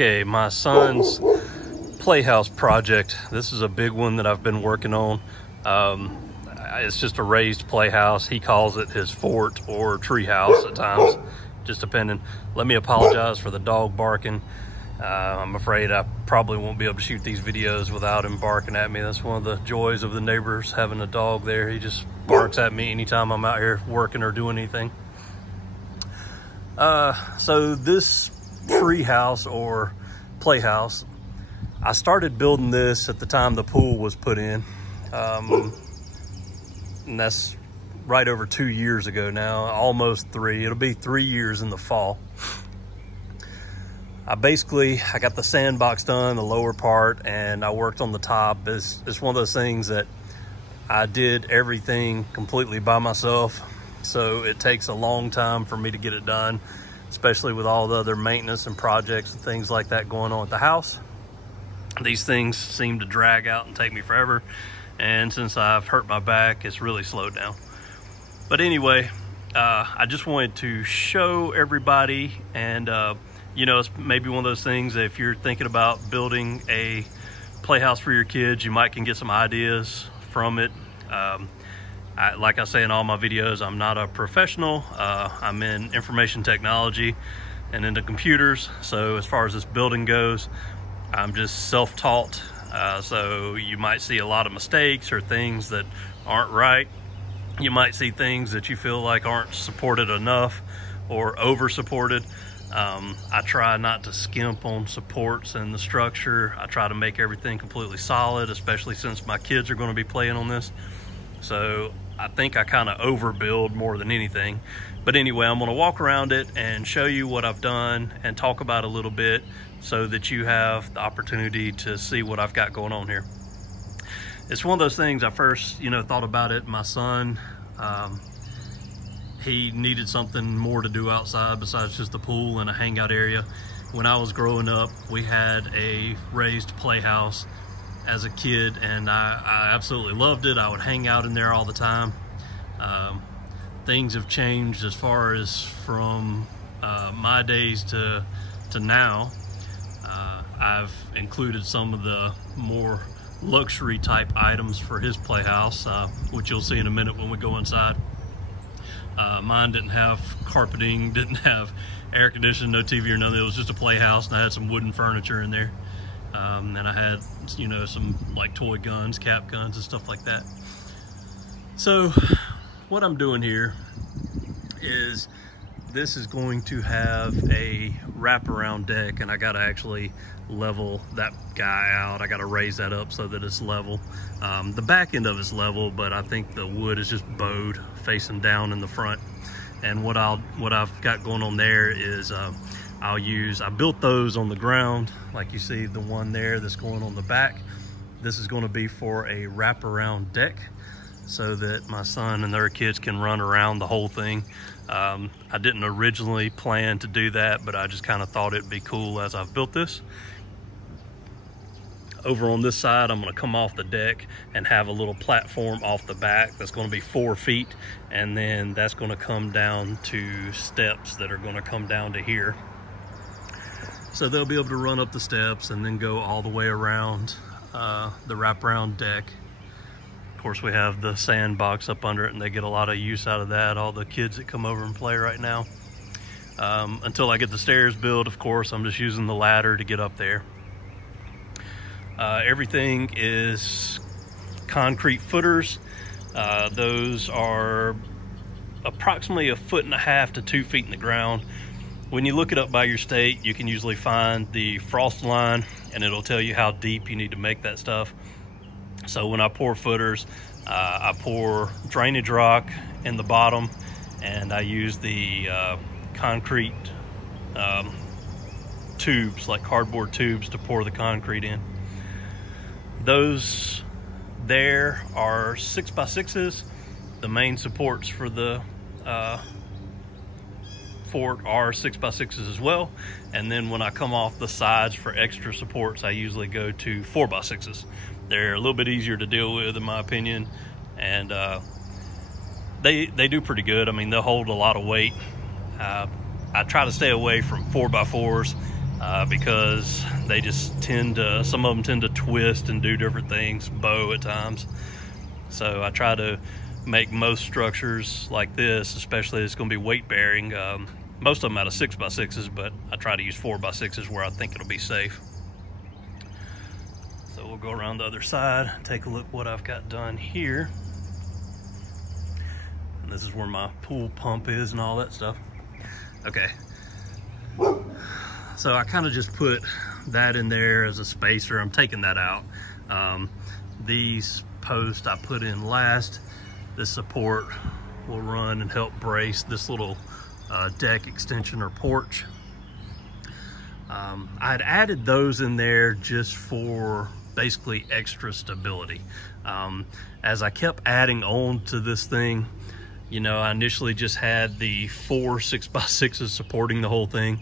Okay, my son's Playhouse project. This is a big one that I've been working on. It's just a raised playhouse. He calls it his fort or tree house at times, just depending. Let me apologize for the dog barking. I'm afraid I probably won't be able to shoot these videos without him barking at me. That's one of the joys of the neighbors, having a dog there. He just barks at me anytime I'm out here working or doing anything. So this tree house or playhouse, I started building this at the time the pool was put in. And that's right over 2 years ago now, almost 3. It'll be 3 years in the fall. I got the sandbox done, the lower part, and I worked on the top. It's one of those things that I did everything completely by myself. So it takes a long time for me to get it done, especially with all the other maintenance and projects and things like that going on at the house. These things seem to drag out and take me forever. And since I've hurt my back, it's really slowed down. But anyway, I just wanted to show everybody, and you know, it's maybe one of those things that if you're thinking about building a playhouse for your kids, you might can get some ideas from it. Like I say in all my videos, I'm not a professional. I'm in information technology and into computers. So as far as this building goes, I'm just self-taught. So you might see a lot of mistakes or things that aren't right. You might see things that you feel like aren't supported enough or over-supported. I try not to skimp on supports and the structure. I try to make everything completely solid, especially since my kids are going to be playing on this. So I think I kind of overbuild more than anything. But anyway, I'm going to walk around it and show you what I've done and talk about it a little bit so that you have the opportunity to see what I've got going on here. It's one of those things I first, thought about it. My son, he needed something more to do outside besides just the pool and a hangout area. When I was growing up, we had a raised playhouse as a kid, and I absolutely loved it. I would hang out in there all the time. Things have changed as far as from my days to now. I've included some of the more luxury type items for his playhouse, which you'll see in a minute when we go inside. Mine didn't have carpeting, didn't have air conditioning, no TV or nothing. It was just a playhouse, and I had some wooden furniture in there. And I had, some like toy guns, cap guns and stuff like that. So what I'm doing here is this is going to have a wraparound deck, and I gotta actually level that guy out. I gotta raise that up so that it's level. The back end of it's level, but I think the wood is just bowed facing down in the front. And what I've got going on there is I built those on the ground, like you see the one there that's going on the back. This is going to be for a wraparound deck so that my son and their kids can run around the whole thing. I didn't originally plan to do that, but I just kind of thought it'd be cool as I've built this. Over on this side, I'm going to come off the deck and have a little platform off the back that's going to be 4 feet, and then that's going to come down to steps that are going to come down to here. So they'll be able to run up the steps and then go all the way around the wraparound deck. Of course, we have the sandbox up under it, and they get a lot of use out of that, all the kids that come over and play right now. Until I get the stairs built, of course, I'm just using the ladder to get up there. Everything is concrete footers. Those are approximately 1.5 to 2 feet in the ground. When you look it up by your state, you can usually find the frost line, and it'll tell you how deep you need to make that stuff. So when I pour footers, I pour drainage rock in the bottom, and I use the concrete tubes, like cardboard tubes, to pour the concrete in. Those there are 6x6s. The main supports for the fort are 6x6s as well. And then when I come off the sides for extra supports, I usually go to 4x6s. They're a little bit easier to deal with, in my opinion, and they do pretty good. I mean, they'll hold a lot of weight. I try to stay away from 4x4s because they just tend to, some of them tend to twist and do different things, bow at times. So I try to make most structures like this, especially it's going to be weight bearing. Most of them out of 6x6s, but I try to use 4x6s where I think it'll be safe. So we'll go around the other side, take a look what I've got done here. And this is where my pool pump is and all that stuff. Okay. So I kind of just put that in there as a spacer. I'm taking that out. These posts I put in last. This support will run and help brace this little deck extension or porch. I'd added those in there just for basically extra stability. As I kept adding on to this thing, you know, I initially just had the 4 6x6s supporting the whole thing.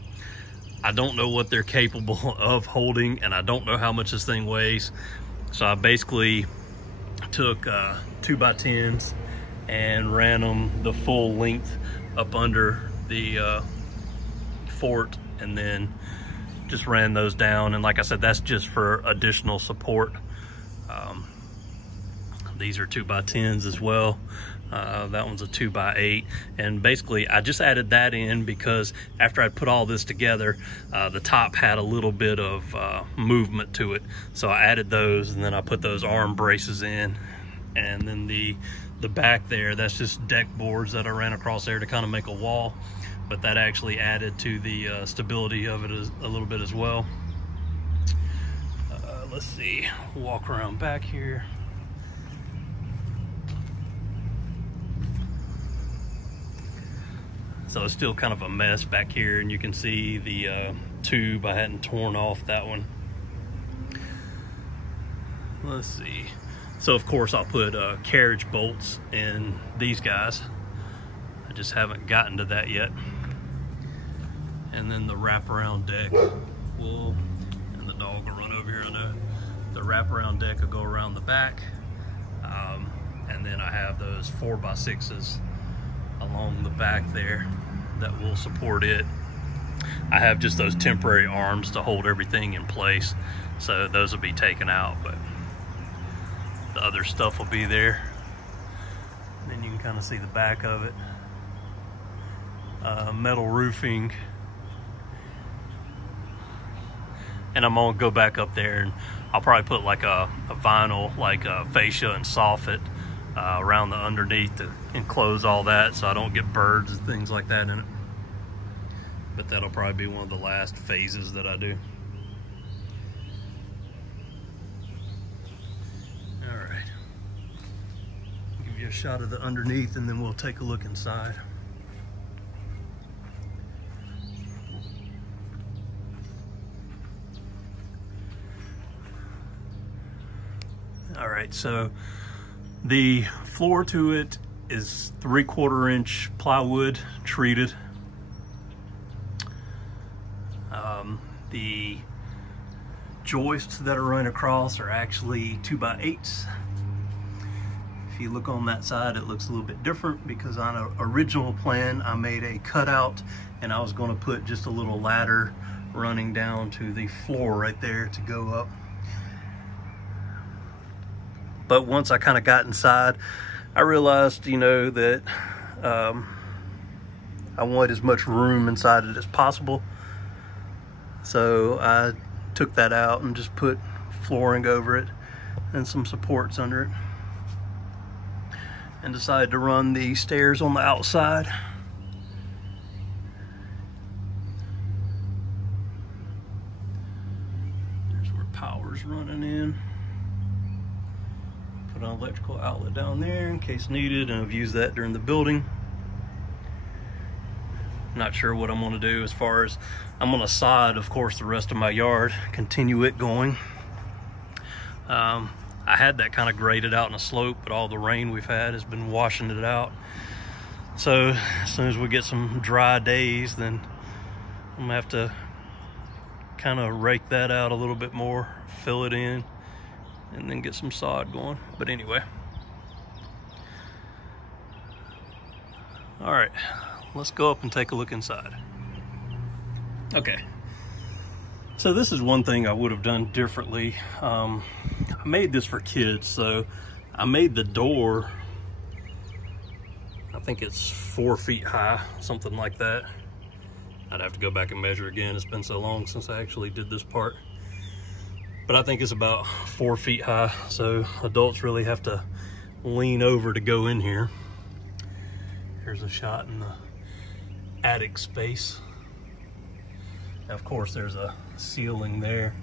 I don't know what they're capable of holding, and I don't know how much this thing weighs. So I basically took 2x10s and ran them the full length up under the fort, and then just ran those down. And like I said, that's just for additional support. These are 2x10s as well. That one's a 2x8, and basically I just added that in because after I put all this together, the top had a little bit of movement to it, so I added those, and then I put those arm braces in, and then the back there, that's just deck boards that I ran across there to kind of make a wall, but that actually added to the stability of it a little bit as well. Let's see, walk around back here. So it's still kind of a mess back here, and you can see the tube. I hadn't torn off that one. Let's see. So of course I'll put carriage bolts in these guys. I just haven't gotten to that yet. And then the wraparound deck will, and the dog will run over here, I know. The wraparound deck will go around the back. And then I have those 4x6s along the back there that will support it. I have just those temporary arms to hold everything in place, so those will be taken out, but the other stuff will be there. And then you can kind of see the back of it. Metal roofing, and I'm gonna go back up there and I'll probably put like a vinyl, like a fascia and soffit around the underneath to enclose all that so I don't get birds and things like that in it. But that'll probably be one of the last phases that I do. All right, give you a shot of the underneath, and then we'll take a look inside. All right, so the floor to it is 3/4 inch plywood treated. The joists that are running across are actually 2x8s. If you look on that side, it looks a little bit different because on an original plan, I made a cutout and I was going to put just a little ladder running down to the floor right there to go up. But once I kind of got inside, I realized, you know, that I want as much room inside it as possible. So I took that out and just put flooring over it and some supports under it, and decided to run the stairs on the outside. There's where power's running in. Put an electrical outlet down there in case needed, and I've used that during the building. Not sure what I'm gonna do as far as, I'm gonna sod, of course, the rest of my yard, continue it going. I had that kind of graded out in a slope, but all the rain we've had has been washing it out. So as soon as we get some dry days, then I'm gonna have to kind of rake that out a little bit more, fill it in, and then get some sod going. But anyway, all right, let's go up and take a look inside. Okay, So this is one thing I would have done differently. I made this for kids, so I made the door, I think it's 4 feet high, something like that. I'd have to go back and measure again. It's been so long since I actually did this part. But I think it's about 4 feet high, so adults really have to lean over to go in here. Here's a shot in the attic space. Of course, there's a ceiling there.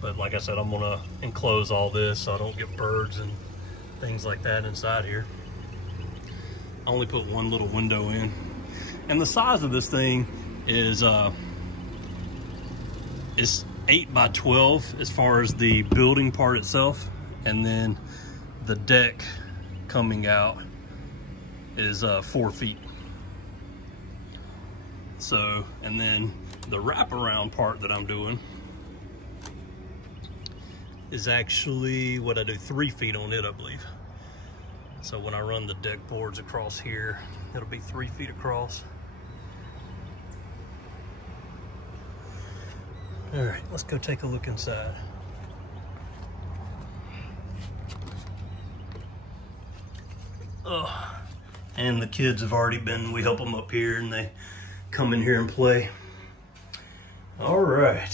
But like I said, I'm gonna enclose all this so I don't get birds and things like that inside here. I only put one little window in. And the size of this thing is 8 by 12 as far as the building part itself. And then the deck coming out is 4 feet. So, and then the wraparound part that I'm doing is actually, what I do, 3 feet on it, I believe. So when I run the deck boards across here, it'll be 3 feet across. All right, let's go take a look inside. Oh, and the kids have already been, we help them up here and they come in here and play. All right,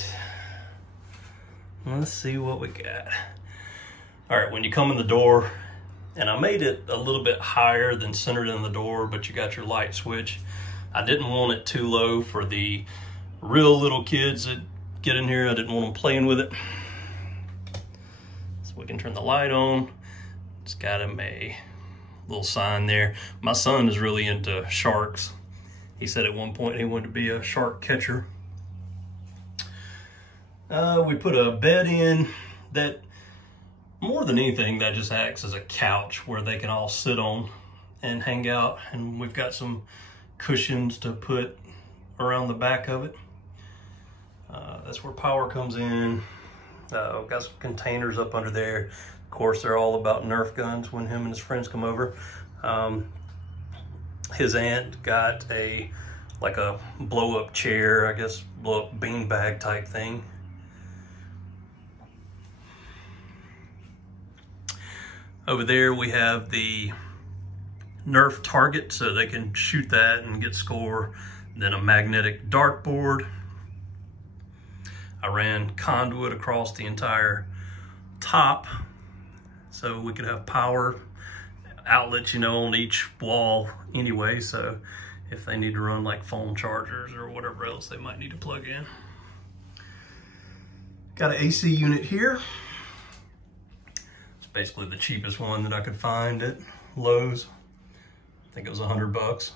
let's see what we got. All right, when you come in the door, and I made it a little bit higher than centered in the door, but you got your light switch. I didn't want it too low for the real little kids that get in here. I didn't want them playing with it. So we can turn the light on. It's got him a little sign there. My son is really into sharks. He said at one point he wanted to be a shark catcher. We put a bed in that, more than anything, that just acts as a couch where they can all sit on and hang out. And we've got some cushions to put around the back of it. That's where power comes in. We've got some containers up under there. Of course, they're all about Nerf guns when him and his friends come over. His aunt got like a blow-up chair, I guess, blow-up beanbag type thing. Over there we have the Nerf target, so they can shoot that and get score. Then a magnetic dartboard. I ran conduit across the entire top so we could have power outlets, you know, on each wall anyway. So if they need to run like phone chargers or whatever else they might need to plug in. Got an AC unit here. It's basically the cheapest one that I could find at Lowe's. I think it was $100,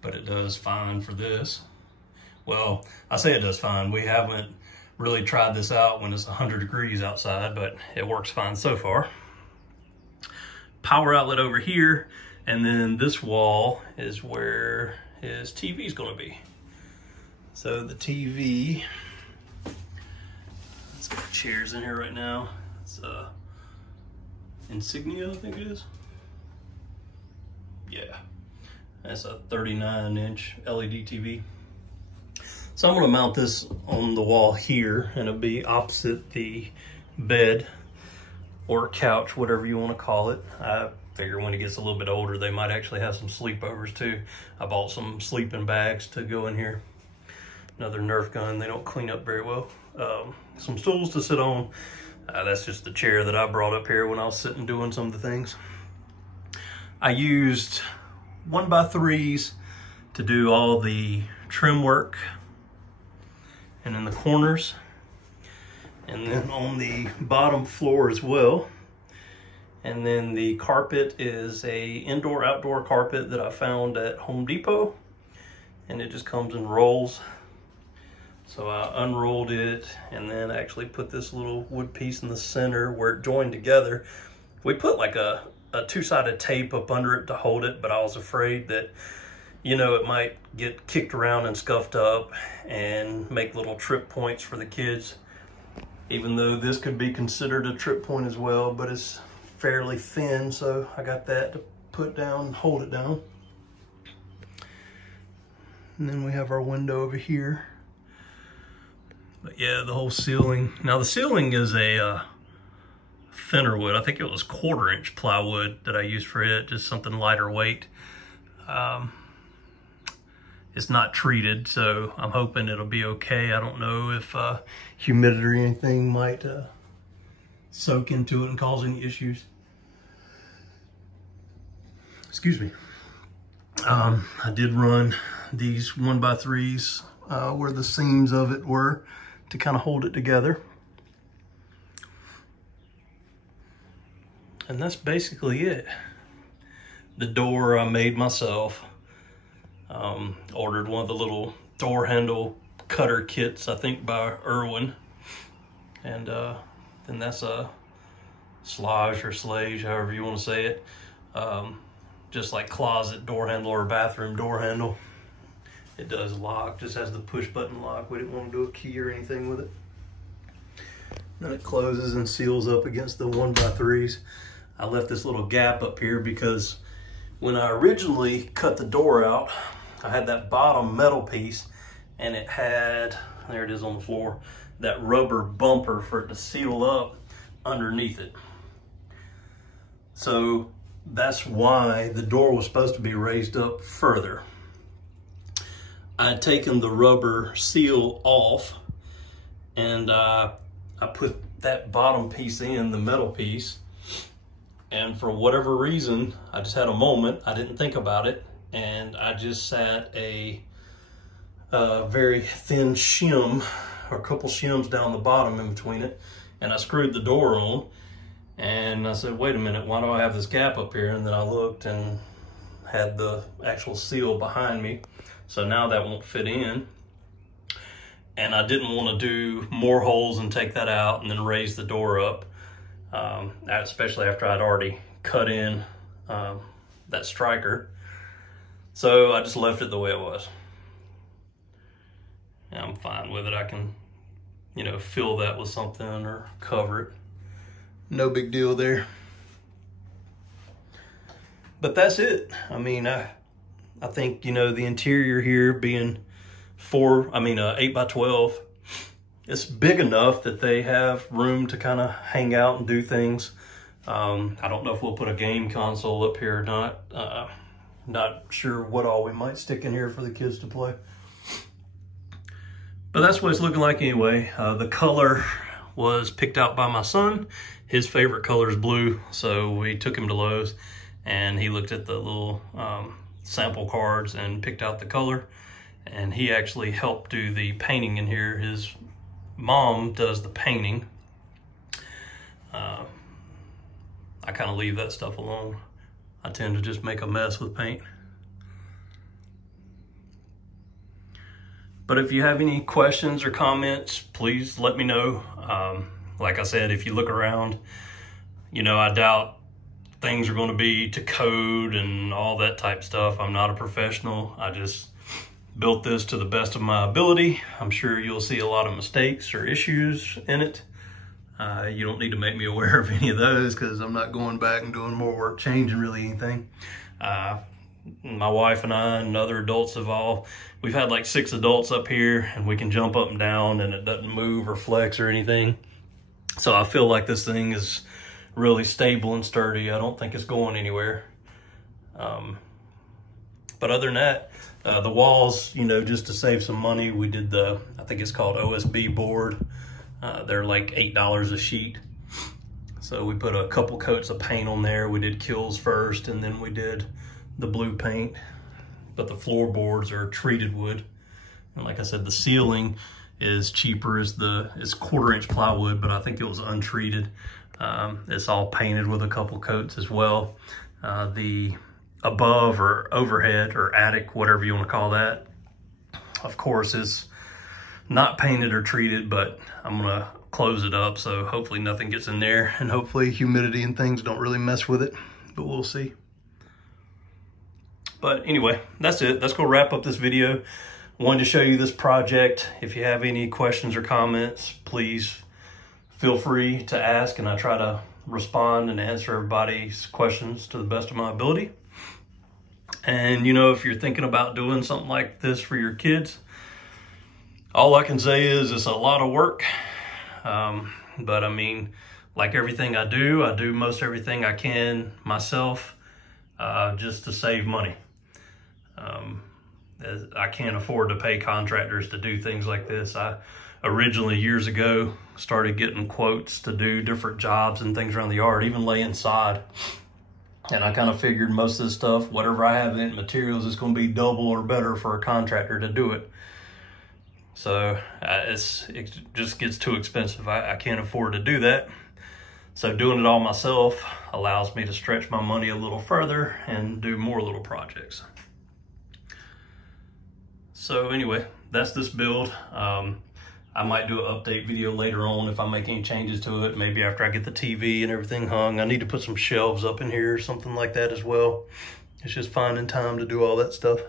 but it does fine for this. Well, I say it does fine. We haven't really tried this out when it's 100 degrees outside, but it works fine so far. Power outlet over here, and then this wall is where his TV is going to be. So the TV, let's got chairs in here right now. It's Insignia, I think it is. Yeah, that's a 39-inch LED TV. So I'm gonna mount this on the wall here, and it'll be opposite the bed or couch, whatever you wanna call it. I figure when he gets a little bit older, they might actually have some sleepovers too. I bought some sleeping bags to go in here. Another Nerf gun, they don't clean up very well. Some stools to sit on. That's just the chair that I brought up here when I was sitting doing some of the things. I used 1x3s to do all the trim work and in the corners, and then on the bottom floor as well. And then the carpet is a indoor-outdoor carpet that I found at Home Depot, and it just comes in rolls. So I unrolled it and then actually put this little wood piece in the center where it joined together. We put like a two-sided tape up under it to hold it, but I was afraid that, you know, it might get kicked around and scuffed up and make little trip points for the kids, even though this could be considered a trip point as well, but it's fairly thin, so I got that to put down, hold it down. And then we have our window over here. But yeah, the whole ceiling. Now the ceiling is a thinner wood. I think it was 1/4-inch plywood that I used for it, just something lighter weight. It's not treated, so I'm hoping it'll be okay. I don't know if humidity or anything might soak into it and cause any issues. Excuse me. I did run these 1x3s where the seams of it were to kind of hold it together. And that's basically it. The door I made myself. Ordered one of the little door handle cutter kits, I think by Irwin. And then that's a slage or slage, however you want to say it. Just like closet door handle or bathroom door handle. It does lock, just has the push button lock. We didn't want to do a key or anything with it. Then it closes and seals up against the 1x3s. I left this little gap up here because when I originally cut the door out, I had that bottom metal piece and it had, there it is on the floor, that rubber bumper for it to seal up underneath it. So that's why the door was supposed to be raised up further. I had taken the rubber seal off and I put that bottom piece in, the metal piece, and for whatever reason, I just had a moment, I didn't think about it, and I just sat a very thin shim, or a couple shims down the bottom in between it, and I screwed the door on, and I said, wait a minute, why do I have this gap up here? And then I looked and had the actual seal behind me, so now that won't fit in. And I didn't want to do more holes and take that out and then raise the door up, especially after I'd already cut in that striker. So I just left it the way it was. And I'm fine with it. I can, you know, fill that with something or cover it. No big deal there. But that's it. I mean, I think, you know, the interior here being 8x12, it's big enough that they have room to kind of hang out and do things. I don't know if we'll put a game console up here or not. Not sure what all we might stick in here for the kids to play. But that's what it's looking like anyway. The color was picked out by my son. His favorite color is blue, so we took him to Lowe's and he looked at the little sample cards and picked out the color. And he actually helped do the painting in here. His mom does the painting. I kind of leave that stuff alone. I tend to just make a mess with paint. But if you have any questions or comments, please let me know. Like I said, if you look around, you know, I doubt things are going to be to code and all that type stuff. I'm not a professional. I just built this to the best of my ability. I'm sure you'll see a lot of mistakes or issues in it. You don't need to make me aware of any of those because I'm not going back and doing more work, changing really anything. My wife and I and other adults we've had like 6 adults up here, and we can jump up and down and it doesn't move or flex or anything. So I feel like this thing is really stable and sturdy. I don't think it's going anywhere. But other than that, the walls, you know, just to save some money, we did I think it's called OSB board. They're like $8 a sheet. So we put a couple coats of paint on there. We did Kills first, and then we did the blue paint. But the floorboards are treated wood. And like I said, the ceiling is cheaper. It's 1/4-inch plywood, but I think it was untreated. It's all painted with a couple coats as well. The above or overhead or attic, whatever you want to call that, of course, is not painted or treated, but I'm gonna close it up, so hopefully nothing gets in there, and hopefully humidity and things don't really mess with it, but we'll see. But anyway, that's it. That's gonna wrap up this video. Wanted to show you this project. If you have any questions or comments, please feel free to ask, and I try to respond and answer everybody's questions to the best of my ability. And you know, if you're thinking about doing something like this for your kids, all I can say is it's a lot of work. But I mean, like everything I do most everything I can myself, just to save money. As I can't afford to pay contractors to do things like this. I originally, years ago, started getting quotes to do different jobs and things around the yard, even laying sod. And I kind of figured most of this stuff, whatever I have in materials, is going to be double or better for a contractor to do it. So it just gets too expensive. I can't afford to do that. So doing it all myself allows me to stretch my money a little further and do more little projects. So anyway, that's this build. I might do an update video later on if I make any changes to it, maybe after I get the TV and everything hung. I need to put some shelves up in here or something like that as well. It's just finding time to do all that stuff.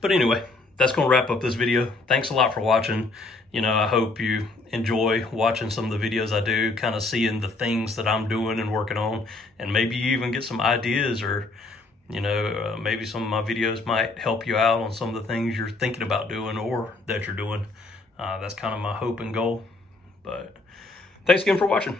But anyway, that's going to wrap up this video. Thanks a lot for watching. You know, I hope you enjoy watching some of the videos I do, kind of seeing the things that I'm doing and working on, and maybe you even get some ideas, or you know, maybe some of my videos might help you out on some of the things you're thinking about doing or that you're doing. That's kind of my hope and goal. But thanks again for watching.